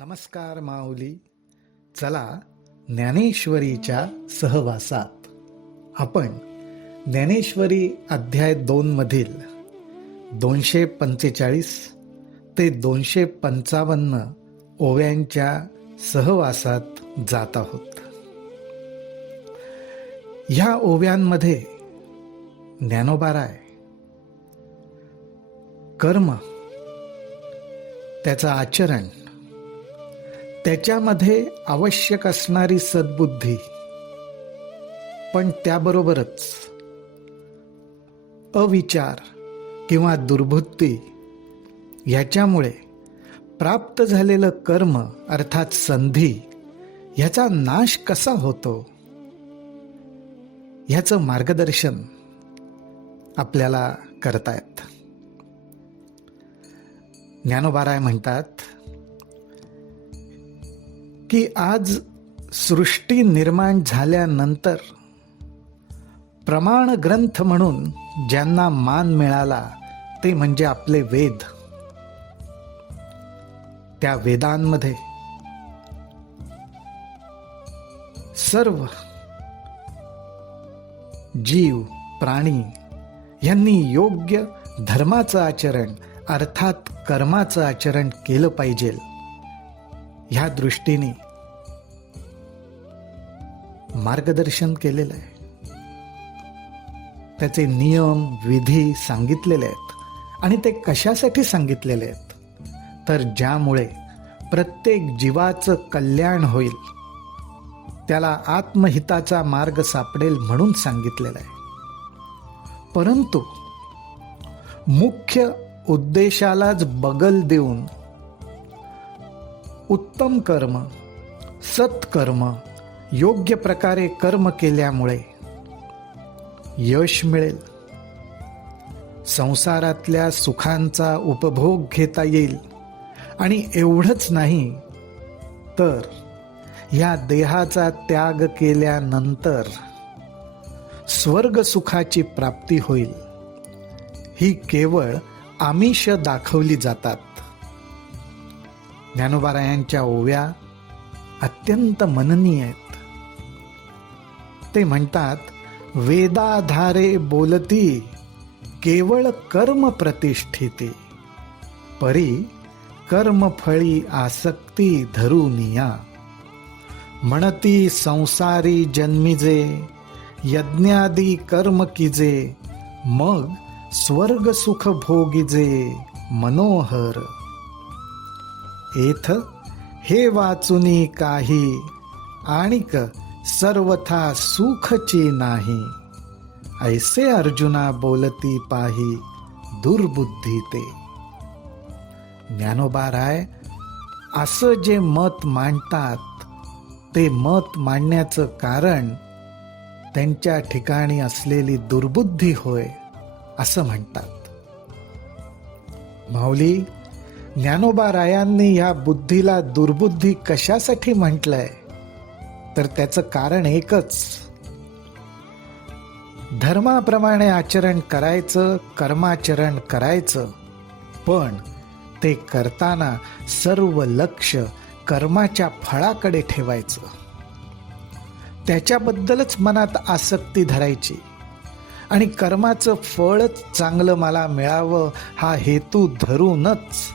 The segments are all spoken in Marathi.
नमस्कार माऊली. चला ज्ञानेश्वरीच्या सहवासात आपण ज्ञानेश्वरी अध्याय 2 मधील 245 ते 255 ओव्यांच्या सहवासात जात आहोत. ह्या ओव्यांमध्ये ज्ञानोबाराय कर्म, त्याचं आचरण, त्याच्यामध्ये आवश्यक असणारी सद्बुद्धी, पण त्याबरोबरच अविचार किंवा दुर्बुद्धी याच्यामुळे प्राप्त झालेलं कर्म अर्थात संधी ह्याचा नाश कसा होतो ह्याचं मार्गदर्शन आपल्याला करतायत. ज्ञानोबाराय म्हणतात की आज सृष्टी निर्माण झाल्यानंतर प्रमाण ग्रंथ म्हणून ज्यांना मान मिळाला ते म्हणजे आपले वेद. त्या वेदांमध्ये सर्व जीव प्राणी यांनी योग्य धर्माचं आचरण अर्थात कर्माचं आचरण केलं पाहिजे ह्या दृष्टीने मार्गदर्शन केलेलं आहे. त्याचे नियम विधी सांगितलेले आहेत आणि ते कशासाठी सांगितलेले आहेत तर ज्यामुळे प्रत्येक जीवाचं कल्याण होईल, त्याला आत्महिताचा मार्ग सापडेल म्हणून सांगितलेलं आहे. परंतु मुख्य उद्देशालाच बगल देऊन उत्तम कर्म सत्कर्म योग्य प्रकारे कर्म केल्यामुळे यश मिळेल, संसारातल्या सुखांचा उपभोग घेता येईल आणि एवढंच नाही तर या देहाचा त्याग केल्यानंतर स्वर्ग सुखाची प्राप्ती होईल. ही केवळ आमिष दाखवली जातात. ज्ञानोबारायांच्या ओव्या अत्यंत मननीय आहेत. ते म्हणतात, वेदाधारे बोलती केवळ कर्म प्रतिष्ठिती, परी कर्मफळी आसक्ती धरुनिया. म्हणती संसारी जन्मिजे यज्ञादी कर्म किजे, मग स्वर्ग सुख भोगिजे मनोहर. एथ हे वाचुनी काही आणिक सर्वथा सुखची नाही, ऐसे अर्जुना बोलती पाही दुर्बुद्धी ते. ज्ञानोबाराय असं जे मत मांडतात ते मत मांडण्याचं कारण त्यांच्या ठिकाणी असलेली दुर्बुद्धी होय असं म्हणतात. माऊली, ज्ञानोबारायांनी या बुद्धीला दुर्बुद्धी कशासाठी म्हटलंय तर त्याचं कारण एकच, धर्माप्रमाणे आचरण करायचं, कर्माचरण करायचं, पण ते करताना सर्व लक्ष कर्माच्या फळाकडे ठेवायचं, त्याच्याबद्दलच मनात आसक्ती धरायची आणि कर्माचं फळच चांगलं मला मिळावं हा हेतू धरूनच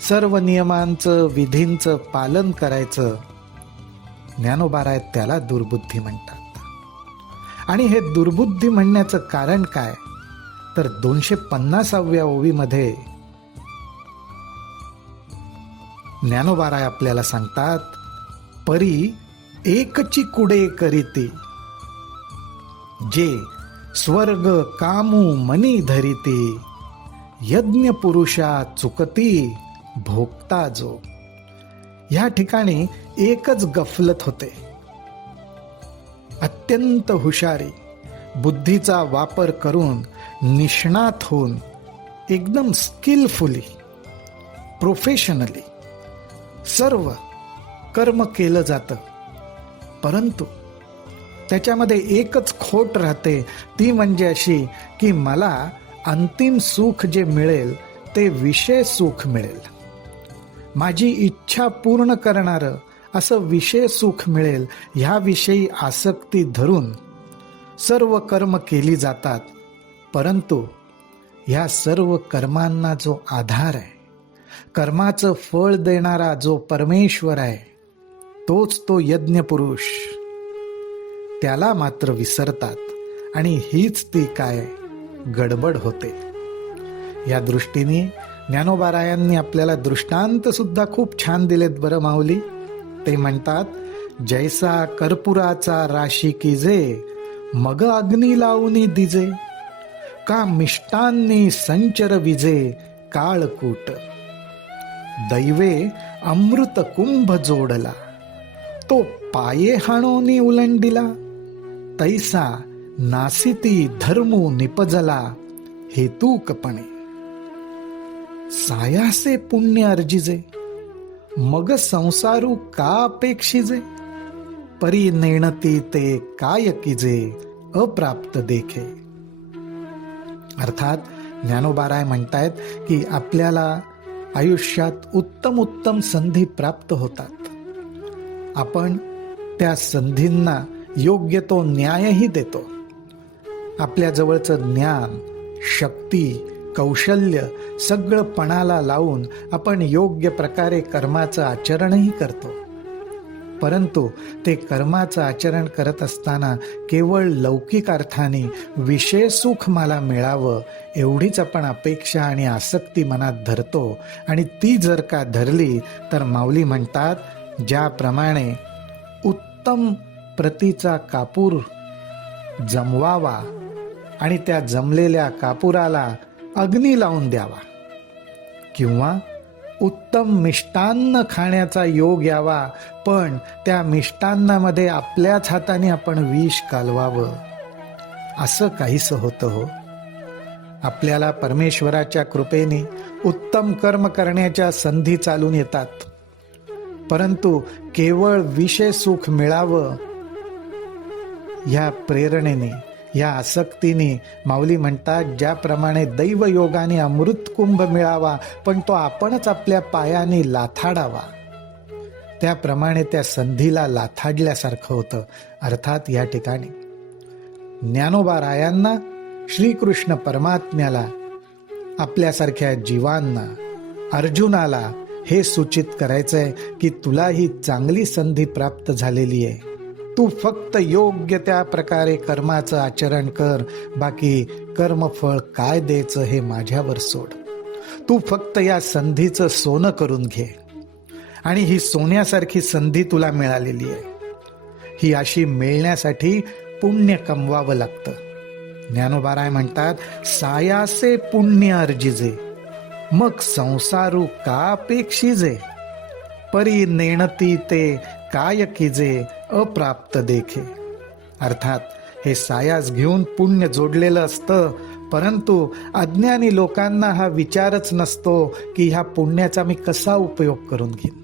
सर्व नियमांचं विधींचं पालन करायचं. ज्ञानोबाराय त्याला दुर्बुद्धी म्हणतात. आणि हे दुर्बुद्धी म्हणण्याचं कारण काय तर 250व्या ओवीमध्ये ज्ञानोबाराय आपल्याला सांगतात, परी एकची कुडे करीती, जे स्वर्ग कामू मनी धरिती, यज्ञ पुरुषा चुकती भोगता जो. ह्या ठिकाणी एकच गफलत होते. अत्यंत हुशारी बुद्धीचा वापर करून निष्णात होऊन एकदम स्किलफुली प्रोफेशनली सर्व कर्म केलं जातं, परंतु त्याच्यामध्ये एकच खोट राहते, ती म्हणजे अशी की मला अंतिम सुख जे मिळेल ते विषय सुख मिळेल. माझी इच्छा पूर्ण करणारं असं विषय सुख मिळेल ह्याविषयी आसक्ती धरून सर्व कर्म केली जातात. परंतु ह्या सर्व कर्मांना जो आधार आहे, कर्माचं फळ देणारा जो परमेश्वर आहे, तोच तो यज्ञपुरुष, त्याला मात्र विसरतात आणि हीच ती काय गडबड होते. या दृष्टीने ज्ञानोबारायांनी आपल्याला दृष्टांत सुद्धा खूप छान दिलेत बरं माऊली. ते म्हणतात, जैसा कर्पुराचा राशी कीजे, मग अग्नी लावूनी दिजे, का मिष्टांनी संचर विजे काळकूट, दैवे अमृत कुंभ जोडला, तो पाये हाणोनी उलंडिला, तैसा नासिती धर्मू निपजला हेतूकपणे, सायासे पुण्य अर्जिजे, मग संसारू का अपेक्षिजे, परी नेणती ते काय किजे अप्राप्त देखे. अर्थात ज्ञानोबाराय म्हणतायत की आपल्याला आयुष्यात उत्तम उत्तम संधी प्राप्त होतात. आपण त्या संधींना योग्य तो न्यायही देतो. आपल्या जवळचं ज्ञान, शक्ती, कौशल्य सगळं पणाला लावून आपण योग्य प्रकारे कर्माचं आचरणही करतो. परंतु ते कर्माचं आचरण करत असताना केवळ लौकिक अर्थाने विषय सुख मला मिळावं एवढीच आपण अपेक्षा आणि आसक्ती मनात धरतो. आणि ती जर का धरली तर माऊली म्हणतात, ज्याप्रमाणे उत्तम प्रतीचा कापूर जमवावा आणि त्या जमलेल्या कापुराला अग्नी लावून द्यावा, किंवा उत्तम मिष्टान्न खाण्याचा योग यावा पण त्या मिष्टान्नामध्ये आपल्याच हाताने आपण विष कालवावं, असं काहीसं होतं हो. आपल्याला परमेश्वराच्या कृपेने उत्तम कर्म करण्याच्या संधी चालून येतात, परंतु केवळ विषय सुख मिळावं ह्या प्रेरणेने, या आसक्तीने माऊली म्हणतात, ज्याप्रमाणे दैवयोगाने अमृत कुंभ मिळावा पण तो आपणच आपल्या पायाने लाथाडावा, त्याप्रमाणे त्या संधीला लाथाडल्यासारखं होतं. अर्थात या ठिकाणी ज्ञानोबारायांना, श्रीकृष्ण परमात्म्याला, आपल्यासारख्या जीवांना, अर्जुनाला हे सूचित करायचंय की तुला ही चांगली संधी प्राप्त झालेली आहे. तू फक्त योग्य त्या प्रकारे कर्माचं आचरण कर, बाकी कर्मफळ काय द्यायचं हे माझ्यावर सोड. तू फक्त या संधीचं सोनं करून घे, आणि ही सोन्यासारखी संधी तुला मिळालेली आहे. ही अशी मिळण्यासाठी पुण्य कमवावं लागतं. ज्ञानोबाराय म्हणतात, सायासे पुण्य अर्जिजे, मग संसारू का अपेक्षिजे, परी नेणती ते काय किजे अप्राप्त देखे. अर्थात हे सायास घेऊन पुण्य जोडलेलं असतं, परंतु अज्ञानी लोकांना हा विचारच नसतो की ह्या पुण्याचा मी कसा उपयोग करून घेईन,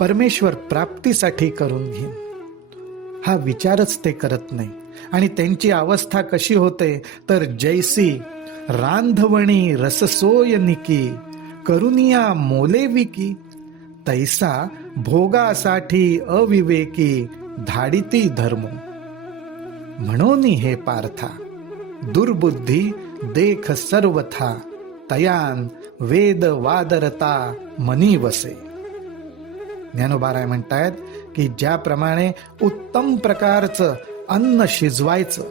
परमेश्वर प्राप्तीसाठी करून घेईन, हा विचारच ते करत नाही. आणि त्यांची अवस्था कशी होते तर, जैसी रांधवणी रससोय निकी, करुनिया मोले विकी, तैसा भोगासाठी अविवेकी धाडिती धर्म. म्हणून हे पार्था, दुर्बुद्धी देख सर्वथा, तयान वेद वादरता मनी वसे. ज्ञानोबाराय म्हणतायत की ज्याप्रमाणे उत्तम प्रकारचं अन्न शिजवायचं,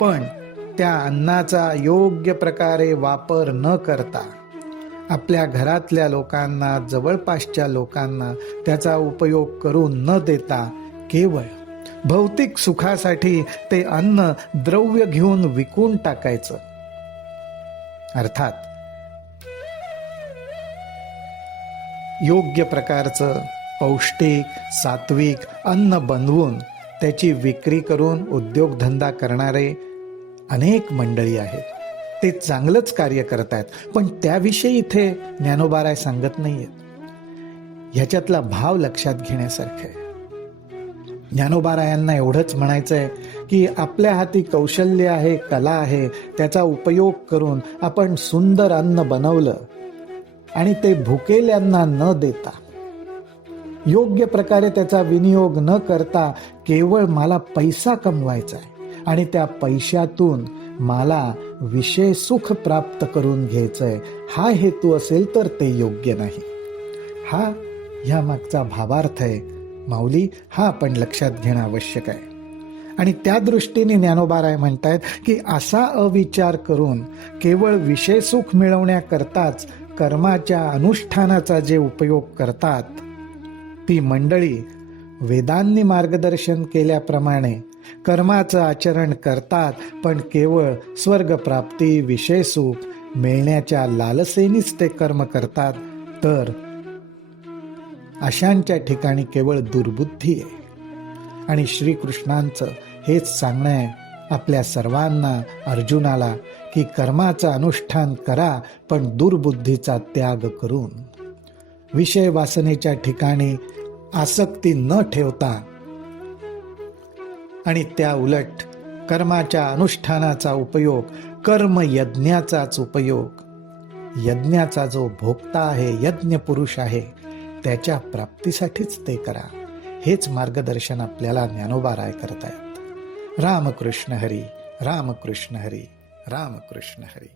पण त्या अन्नाचा योग्य प्रकारे वापर न करता आपल्या घरातल्या लोकांना, जवळपासच्या लोकांना त्याचा उपयोग करून न देता केवळ भौतिक सुखासाठी ते अन्न द्रव्य घेऊन विकून टाकायचं. अर्थात योग्य प्रकारचं पौष्टिक सात्विक अन्न बनवून त्याची विक्री करून उद्योगधंदा करणारे अनेक मंडळी आहेत. ते चांगलंच कार्य करत आहेत, पण त्याविषयी इथे ज्ञानोबाराय सांगत नाहीयेत. ह्याच्यातला भाव लक्षात घेण्यासारखं आहे. ज्ञानोबारायांना एवढंच म्हणायचंय की आपल्या हाती कौशल्य आहे, कला आहे, त्याचा उपयोग करून आपण सुंदर अन्न बनवलं आणि ते भुकेल्यांना न देता, योग्य प्रकारे त्याचा विनियोग न करता केवळ मला पैसा कमवायचा आहे आणि त्या पैशातून मला विषय सुख प्राप्त करून घ्यायचंय, हा हेतू असेल तर ते योग्य नाही. हा ह्या मागचा भावार्थ आहे माऊली, हा आपण लक्षात घेणं आवश्यक आहे. आणि त्या दृष्टीने ज्ञानोबाराय म्हणतायत की असा अविचार करून केवळ विषय सुख मिळवण्याकरताच कर्माच्या अनुष्ठानाचा जे उपयोग करतात, ती मंडळी वेदांनी मार्गदर्शन केल्याप्रमाणे कर्माचं आचरण करतात, पण केवळ स्वर्गप्राप्ती, विषय सुख मिळण्याच्या लालसेनीच ते कर्म करतात. तर अशांच्या ठिकाणी केवळ दुर्बुद्धी आहे. आणि श्रीकृष्णांचं हेच सांगणं आहे आपल्या सर्वांना, अर्जुनाला, की कर्माचं अनुष्ठान करा पण दुर्बुद्धीचा त्याग करून, विषय वासनेच्या ठिकाणी आसक्ती न ठेवता, आणि त्या उलट कर्माच्या अनुष्ठानाचा उपयोग कर्मयज्ञाचाच उपयोग, यज्ञाचा जो भोक्ता आहे, यज्ञ पुरुष आहे, त्याच्या प्राप्तीसाठीच ते करा. हेच मार्गदर्शन आपल्याला ज्ञानोबाराय करतायत. रामकृष्ण हरी, रामकृष्ण हरी, रामकृष्ण हरी.